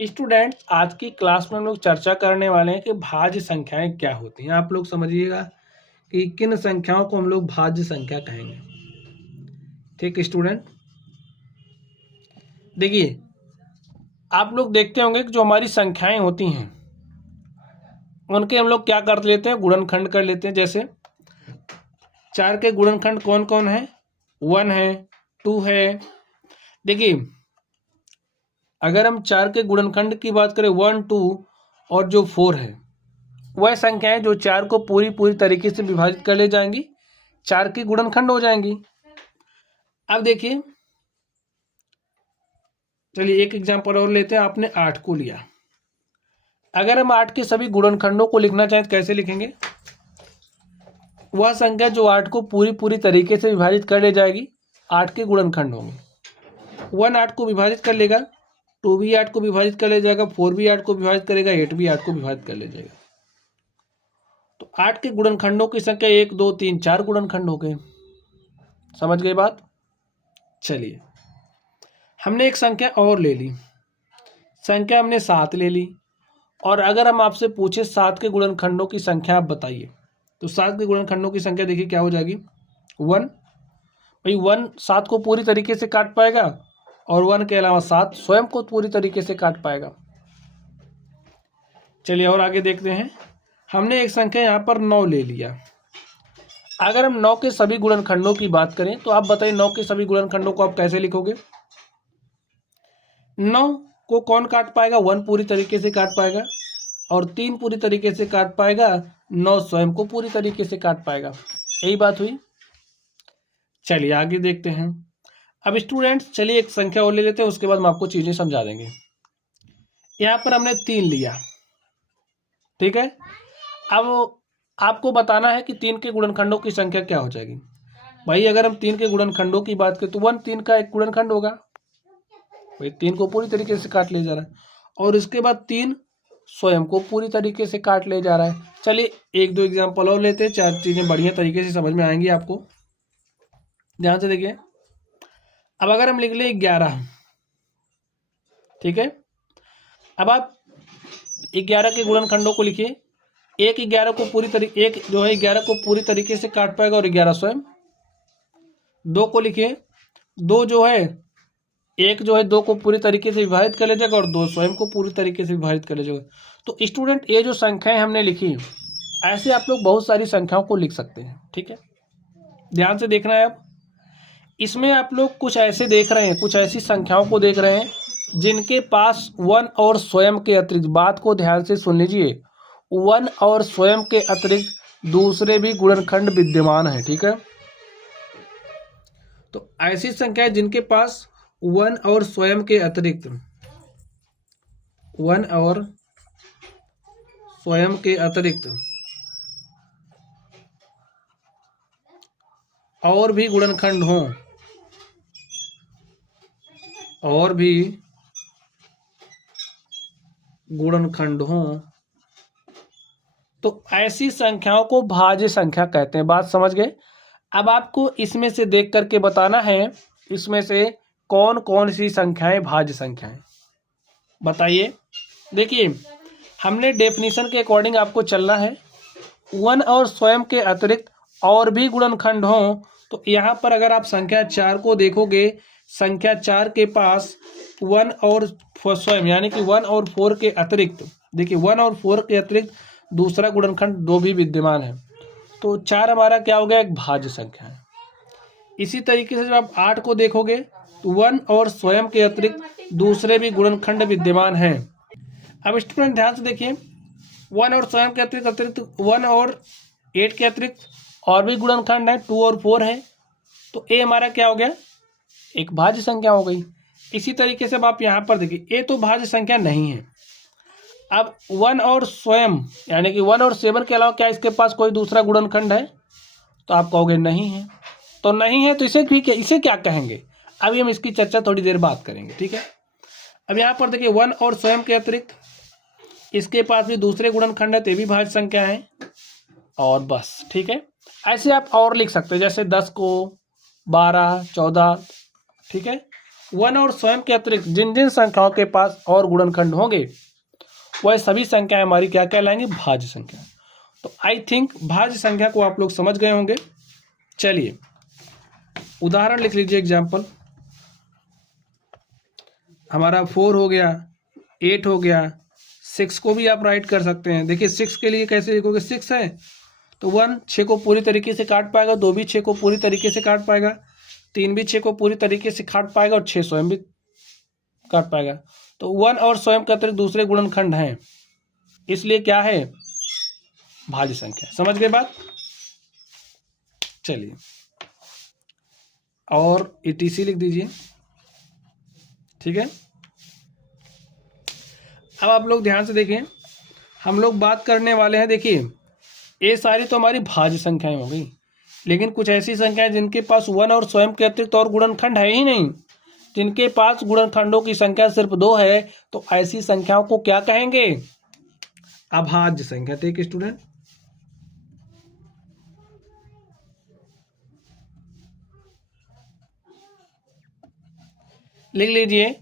Student, आज की class में हम लोग चर्चा करने वाले हैं कि भाज्य संख्याएं क्या होती हैं। आप लोग समझिएगा कि किन संख्याओं को हम लोग भाज्य संख्या कहेंगे। ठीक स्टूडेंट, देखिए आप लोग देखते होंगे कि जो हमारी संख्याएं होती हैं उनके हम लोग क्या कर लेते हैं, गुणनखंड कर लेते हैं। जैसे 4 के गुणनखंड कौन कौन है? 1 है, 2 है। देखिए अगर हम 4 के गुणनखंड की बात करें 1, 2 और जो 4 है, वह संख्याएं जो 4 को पूरी तरीके से विभाजित कर ले जाएंगी, 4 की गुणनखंड हो जाएंगी। अब देखिए, चलिए एक एग्जांपल और लेते हैं। आपने 8 को लिया, अगर हम 8 के सभी गुणनखंडों को लिखना चाहें तो कैसे लिखेंगे? वह संख्या जो 8 को पूरी तरीके से विभाजित कर ले जाएगी, 8 के गुणनखंड होंगे। 1 8 को विभाजित कर लेगा, 2 भी 8 को विभाजित कर ले जाएगा, 4 भी 8 को विभाजित करेगा, 8 भी 8 को विभाजित कर ले जाएगा। तो 8 के गुणनखंडों की संख्या 1 2 3 4 गुणनखंड हो गए। समझ गए बात? चलिए हमने एक संख्या और ले ली, संख्या हमने 7 ले ली। और अगर हम आपसे पूछे 7 के गुणनखंडों की संख्या आप बताइए, तो 7 के गुणनखंडों की संख्या देखिए क्या हो जाएगी? 1। भाई 1 7 को पूरी तरीके से काट पाएगा और 1 के अलावा 7 स्वयं को पूरी तरीके से काट पाएगा। चलिए और आगे देखते हैं। हमने एक संख्या यहाँ पर 9 ले लिया। अगर हम 9 के सभी गुणनखंडों की बात करें तो आप बताइए 9 के सभी गुणनखंडों को आप कैसे लिखोगे? 9 को कौन काट पाएगा? 1 पूरी तरीके से काट पाएगा और 3 पूरी तरीके से काट पाएगा, 9 स्वयं को पूरी तरीके से काट पाएगा। यही बात हुई। चलिए आगे देखते हैं। अब स्टूडेंट्स चलिए एक संख्या और ले लेते हैं, उसके बाद हम आपको चीजें समझा देंगे। यहाँ पर हमने 3 लिया, ठीक है। अब आपको बताना है कि 3 के गुणनखंडों की संख्या क्या हो जाएगी। भाई अगर हम 3 के गुणनखंडों की बात करें तो 1 3 का एक गुणनखंड होगा। भाई 3 को पूरी तरीके से काट ले जा रहा है और इसके बाद 3 स्वयं को पूरी तरीके से काट ले जा रहा है। चलिए एक दो एग्जाम्पल और लेते हैं, 4 चीजें बढ़िया तरीके से समझ में आएंगी आपको। ध्यान से देखिए। अब अगर हम लिख ले 11, ठीक है। अब आप 11 के गुणनखंडों को लिखिए। एक 11 को पूरी तरीके, एक जो है 11 को पूरी तरीके से काट पाएगा और 11 स्वयं। 2 को लिखिए। 2 जो है, एक जो है 2 को पूरी तरीके से विभाजित कर ले जाएगा और 2 स्वयं को पूरी तरीके से विभाजित कर ले जाएगा। तो स्टूडेंट ये जो संख्याएं हमने लिखी, ऐसे आप लोग बहुत सारी संख्याओं को लिख सकते हैं, ठीक है। ध्यान से देखना है। अब इसमें आप लोग कुछ ऐसे देख रहे हैं, कुछ ऐसी संख्याओं को देख रहे हैं जिनके पास 1 और स्वयं के अतिरिक्त, बात को ध्यान से सुन लीजिए, 1 और स्वयं के अतिरिक्त दूसरे भी गुणनखंड विद्यमान है, ठीक है। तो ऐसी संख्या जिनके पास 1 और स्वयं के अतिरिक्त, 1 और स्वयं के अतिरिक्त और भी गुणनखंड हों, और भी गुणनखंड हों, तो ऐसी संख्याओं को भाज्य संख्या कहते हैं। बात समझ गए? अब आपको इसमें से देख करके बताना है, इसमें से कौन कौन सी संख्याएं भाज्य संख्याएं, बताइए। देखिए हमने डेफिनेशन के अकॉर्डिंग आपको चलना है। 1 और स्वयं के अतिरिक्त और भी गुणनखंड हों, तो यहाँ पर अगर आप संख्या 4 को देखोगे, संख्या 4 के पास 1 और स्वयं यानी कि 1 और 4 के अतिरिक्त, देखिए 1 और 4 के अतिरिक्त दूसरा गुणनखंड 2 भी विद्यमान है। तो 4 हमारा क्या हो गया? एक भाज्य संख्या है। इसी तरीके से जब आप 8 को देखोगे तो 1 और स्वयं के अतिरिक्त दूसरे भी गुणनखंड विद्यमान हैं। अब स्टूडेंट ध्यान से देखिए, 1 और स्वयं के अतिरिक्त 1 और 8 के अतिरिक्त और भी गुणनखंड है, 2 और 4 है। तो ए हमारा क्या हो गया? एक भाज्य संख्या हो गई। इसी तरीके से अब आप यहाँ पर देखिए, ए तो भाज्य संख्या नहीं है। अब 1 और स्वयं यानी कि 1 और 7 के अलावा क्या इसके पास कोई दूसरा गुणनखंड है? तो आप कहोगे नहीं है। तो नहीं है तो इसे क्या कहेंगे? अभी हम इसकी चर्चा थोड़ी देर बाद करेंगे, ठीक है। अब यहाँ पर देखिए 1 और स्वयं के अतिरिक्त इसके पास भी दूसरे गुणनखंड है, तो भी भाज्य संख्या है और बस, ठीक है। ऐसे आप और लिख सकते हैं, जैसे 10 को 12 14, ठीक है। 1 और स्वयं के अतिरिक्त जिन जिन संख्याओं के पास और गुणनखंड होंगे वह सभी संख्याएं हमारी क्या कहलाएंगी, भाज्य संख्या। तो आई थिंक भाज्य संख्या को आप लोग समझ गए होंगे। चलिए उदाहरण लिख लीजिए। एग्जाम्पल हमारा 4 हो गया, 8 हो गया, 6 को भी आप राइट कर सकते हैं। देखिए 6 के लिए कैसे लिखोगे, 6 है तो 1 6 को पूरी तरीके से काट पाएगा, 2 भी 6 को पूरी तरीके से काट पाएगा, 3 भी 6 को पूरी तरीके से काट पाएगा और 6 स्वयं भी काट पाएगा। तो 1 और स्वयं के अतिरिक्त दूसरे गुणनखंड हैं, इसलिए क्या है, भाज्य संख्या। समझ गए बात। चलिए और ETC लिख दीजिए, ठीक है। अब आप लोग ध्यान से देखें, हम लोग बात करने वाले हैं। देखिए ये सारी तो हमारी भाज्य संख्याएं हो गई, लेकिन कुछ ऐसी संख्याएं जिनके पास 1 और स्वयं के अतिरिक्त और गुणनखंड है ही नहीं, जिनके पास गुणनखंडों की संख्या सिर्फ 2 है, तो ऐसी संख्याओं को क्या कहेंगे, अभाज्य संख्या। ठीक स्टूडेंट, लिख लीजिए,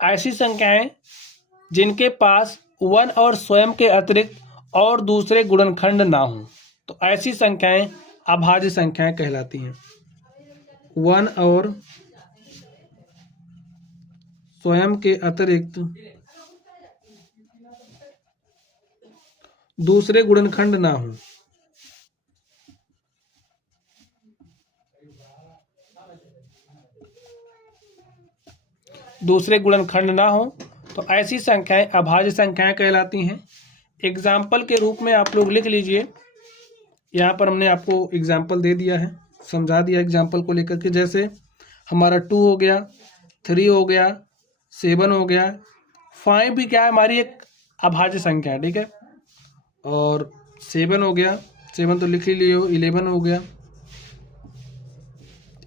ऐसी संख्याएं जिनके पास 1 और स्वयं के अतिरिक्त और दूसरे गुणनखंड ना हो, तो ऐसी संख्याएं अभाज्य संख्याएं कहलाती हैं। 1 और स्वयं के अतिरिक्त दूसरे गुणनखंड ना हो, दूसरे गुणनखंड ना हो, तो ऐसी संख्याएं अभाज्य संख्याएं कहलाती हैं। एग्जाम्पल के रूप में आप लोग लिख लीजिए, यहाँ पर हमने आपको एग्जाम्पल दे दिया है, समझा दिया एग्जाम्पल को लेकर के। जैसे हमारा 2 हो गया, 3 हो गया, 7 हो गया, 5 भी क्या है, हमारी एक अभाज्य संख्या है, ठीक है। और 7 हो गया, 7 तो लिख ही लिए हो, 11 हो गया,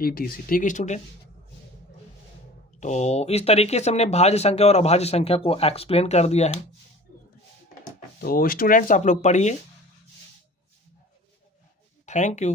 ETC। ठीक है स्टूडेंट, तो इस तरीके से हमने भाज्य संख्या और अभाज्य संख्या को एक्सप्लेन कर दिया है। तो स्टूडेंट्स आप लोग पढ़िए। Thank you.